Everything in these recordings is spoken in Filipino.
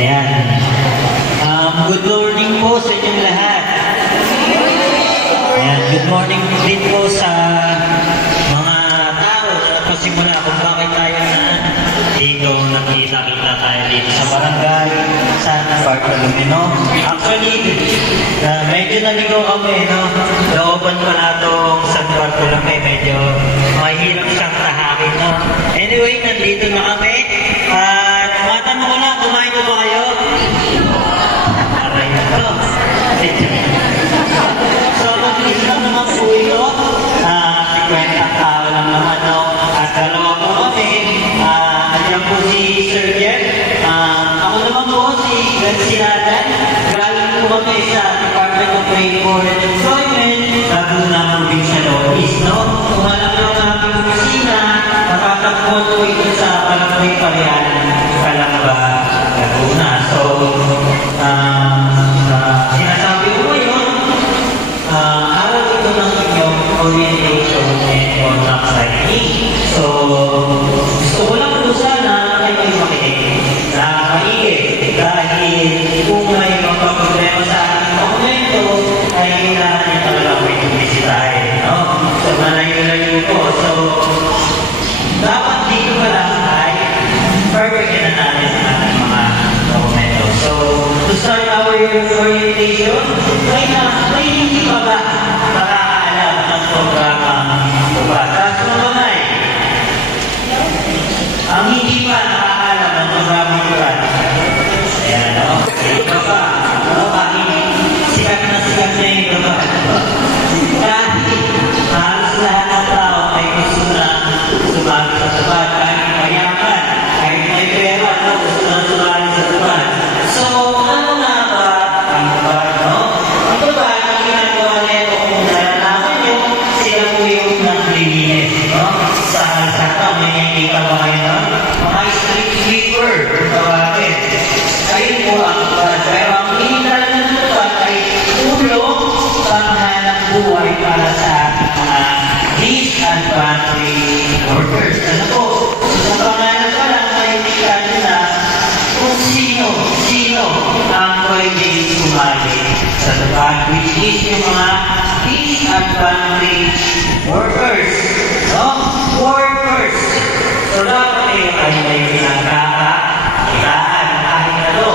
Ayan. Good morning po sa inyong lahat. Ayan, good morning din po sa mga tao na nagpasimula kung bakit tayo na dito nakita-kita tayo dito sa barangay San Bartolome. Actually, medyo naligaw kami, no? Looban pala itong San Bartolome, medyo mahirap siyang tahakin, no? Anyway, nandito na kami. At matanong ko lang, kumain ko ba kayo? Aray na to. So, mabilis lang naman po ito. 50 tao lang naman, no? At dalawa po kami. Ayan po si Sir Jeff. Ako naman po si Gansiladan. Galing po kami sa Department of Labor and Employment. Laguna Provincial Office, no? Kung alam nyo ang aming opisina, nakatagpon po ito sa Barangay Parian, Calamba, Laguna. So, sinasabi ko ngayon, araw ito ng inyong orientation and contract signing. So, gusto ko lang po sana ay may makinig na maigit dahil kung may magpaproblema sa ating dokumento ay kailangan niya talaga po itong bisitahin, no? So, malayo-layo po. So, dapat dito pa lang ay perfect na natin sa ating mga dokumento. So, to start our orientation, may hindi pa ba nakakaalam ng programa ito ba? Kaso naman ang hindi pa nakakaalam ng programa ito ba? Ayan, no? Ito ba? Ano ba? Sikat na ito ba? Dahil halos lahat ng tao ay gusto na sumali sa tubad. Kahit mayaman, kahit may pera, no? Gusto na sumali sa tubad. So, ano na ba ang tubad, no? Ang tubad, ang ginagawa nito kung nalalaman nyo, sila po yung naglilinis, no? Sa Alsata, may nakikita ba kayo, no? Mga street sweeper, tawagin. Ayun po ang tubad. Pero ang hinitan ng tubad ay tulong panghanap buhay para sa ating mga disadvantaged workers. Ano po? Sa pangalan pa lang, nakikita nyo na kung sino ang pwede sumali sa tubad, which is yung mga disadvantaged workers. No? Workers. So, dapat kayo ay nagkakakitaan kahit ano.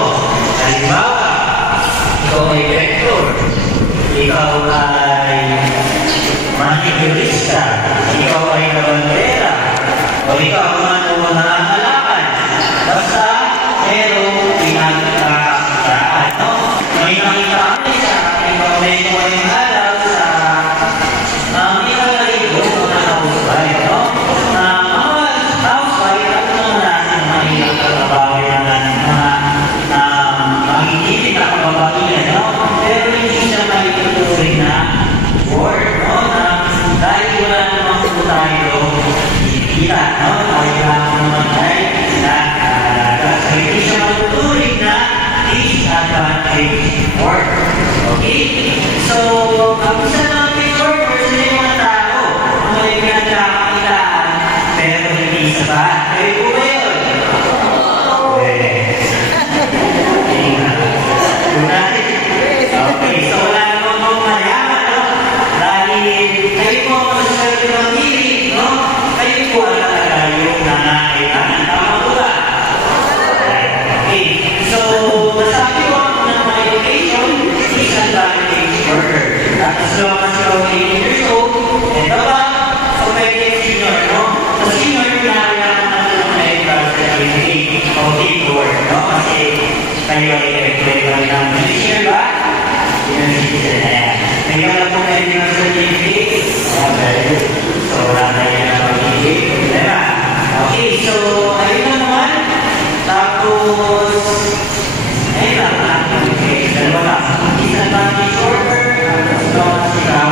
Halimbawa, ikaw ay director, ikaw ay manicurista, ikaw ay kabandera, o ikaw man o nakakalakan. Basta, merong pinagkakitaan, no? May nakita kami sa aking pamento ay araw sa nilalagay ko na housewife, no? Mga housewife, at naman natin mahirap katrabaho yan ng mga magigilid na kababaihan, no? Pero hindi siya maituturing na work, no? Dahil wala namang po tayo kita, no? Kailangan naman ay nakakalaga. So, hindi siya matuturing na disadvantaged work. Okay? So, ang isa natin workers na yung mga tao na may pinagkakakitaan pero hindi sapat. Kayo po ba yun? Okay, so wala naman pong mayaman, no? Dahil kayo po ang masasarap ng pili, no? Kayo po ang talaga yung nangangailangan. Tama po ba? Okay, so nasabi ko ng mga education, disadvantaged worker. At as long as you're 18 years old, and baba, so pwede senior, no? So senior, pinakailangan natin ng medical certificate o paperwork, no? Kasi kayo ay electrical ng senior ba? Yun ang citizen na yan. Ngayon na po kayo ng certificate. So, wala na yan ang certificate. Diba? Okay, so, ayun na naman. Tapos, ayun lang. Okay, dalawa lang. Disadvantaged worker, as long as ikaw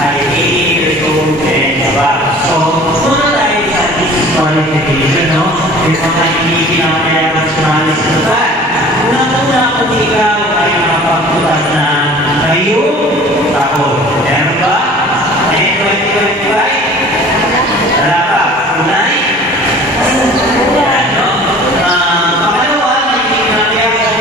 ay 18 years old and above. So, muna tayo sa disqualification, no? Yung mga hindi pinakayaman sumali sa tubad. Una-una kung ikaw ay makapagputan na ngayong taon. Meron ba? Ngayon 2025? Wala pa. Unay? Yan, no? Pangalawa, hindi pinakayaman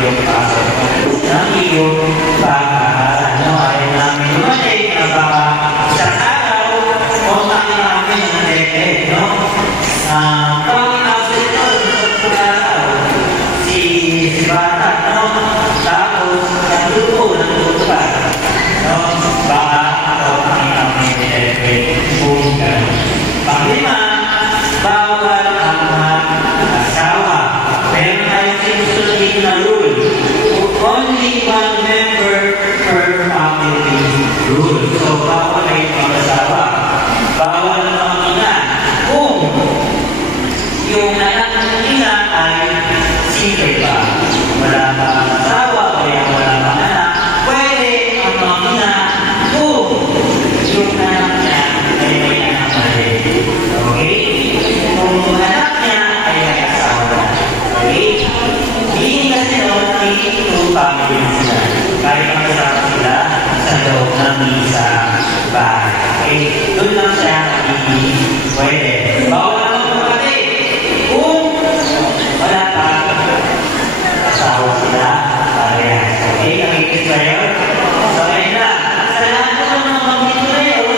yung pasok ng iyong pag-aaral. No? Ayaw namin lumalik na baka isang araw o namin ang dede. No? Tawagin natin ito sa pag-aaral. Si Bata, no? Tapos, natuto pa. No? Baka ako namin dede. Panglima, bawal ang mag-asawa. Meron tayong sinusunod na rule. Only one member per family rule. So, bawal ay mag-asawa. Bawal ang ina. Kung yung anak ng ina ay single pa. Wala pa ang asawa, kaya wala pa anak. Pwede ang mga ina kung yung anak niya ay may anak na rin. Okay? Kung yung anak niya ay may asawa na. Okay? Hindi kasi noon ay itong family sila. Kahit magkasama sila sa loob ng isa bahay. Okay? Doon lang siya hindi pwede. Bawal ang kapatid. Kung wala pa asawa sila, parehas. Okay? Nakikis ba yun? So, ayun na. Sa lahat ko ng mga pamilya na yun,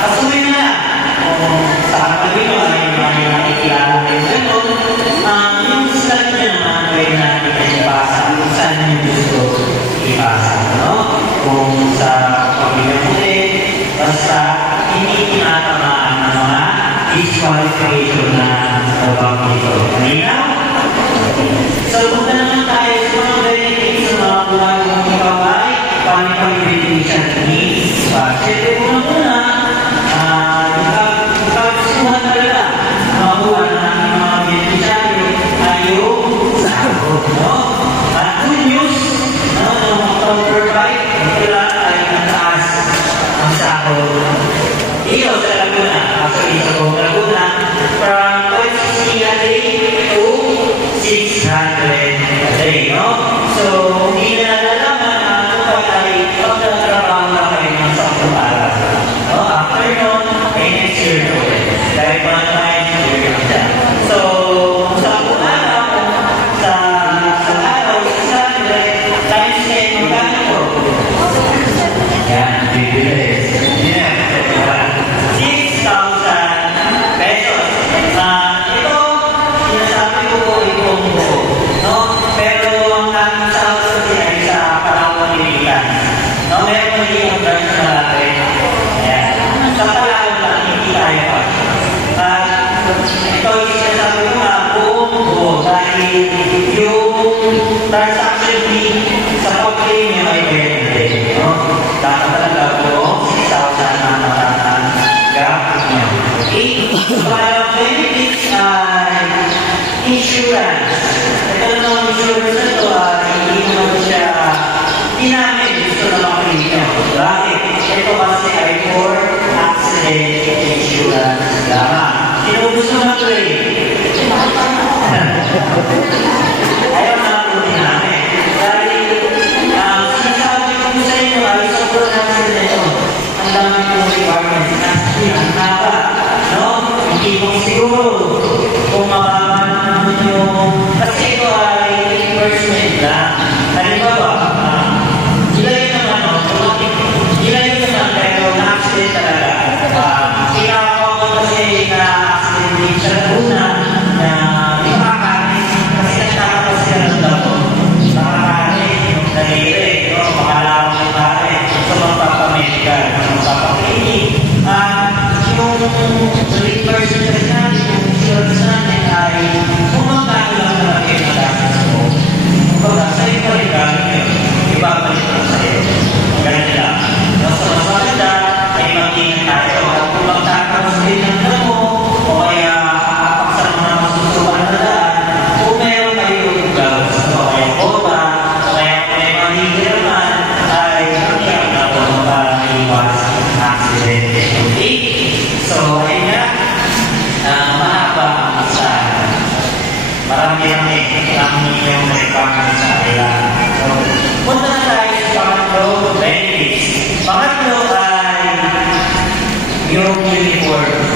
pasumin na lang. Kung sa kapatid mo ay may nakikilala na yun gano'n, yung slide niya naman pwede natin na ipasa kung saan yung gusto ipasa. No? Kung sa pamilya mo din, basta hindi tinatamaan ng mga disqualification na nabang dito. Kanina? So, punta naman tayo sa mga benefits sa mga buhay ng kapabay, paano pag-beneficial needs. Siyempre muna, ipagsuhan talaga makuha na ng mga beneficiary ay yung sahod. No? At good news, no, ng mga counterpart, wala ay nataas ang sahod. Dito sa Laguna, actually sa Laguna, from 160 a day to 600 a day. No? So, hindi na nalalaman na kung ay pagtatrabaho na kayo ng saktong araw. No? After nun, ay next year ko. Dahil pa na tayo next year ko dyan. So, sa araw, sa araw, 600 times 10, magkano po? Yan, bibilis. Yeah, 6,000 pesos. Ito, sinasabi ko po itong buo. No? Pero ang aming sahod ay sa Palawan Iligan. No? Meron hindi ang branch na natin. Ayan. Sa Palawan lang, hindi tayo pa. Ito yung sinasabi ko nga, buong buo. Dahil yung transaction fee sa pag-claim nyo ay pwede. No? Dapat talaga buong 6,000 na natatanggap nyo. Okay? Para benefits ay insurance. Ito naman insurance na ito hindi naman siya hindi namin gusto na makinig nyo. Bakit? Ito kasi ay for accident insurance lamang. Sino gusto mag-claim? Ayaw na po din namin. Dahil sinasabi ko po sa inyo ay sobrang accident ito. Ang dami pong requirements. Ang haba. No? Hindi po siguro kung makakaman yung kasi ito ay reimbursement lang. Halimbawa, ilayo naman pero na-accident talaga. Kinakawa ko kasi na-accident din sa Laguna na di makakanis kasi nagtaka sila ng damo. Makakanis yung daliri, makalawang yung pare. So magpapamedical, magpapaklinik. Yung reimbursement kasi natin, yung insurance natin ay kung magkano lang talaga yung malasas mo. Kung sa'yo pa rin gano'n yun, ibabalik lang sa'yo. Ganyan lang. So mas maganda ay mag-ingat tayo. Kung magtatawas din ng damo o kaya aapak sa mga masusukan na daan, kung meron kayong gawin o kaya bota o kaya may mahihiraman ay iyak na po para maiwas accident. Okay? So, ayun nga, mahaba ang isa. Marami-rami ang inyong requirements sa kailangan. So, punta na tayo sa pangatlo, benefits. Pangatlo ay yung uniform.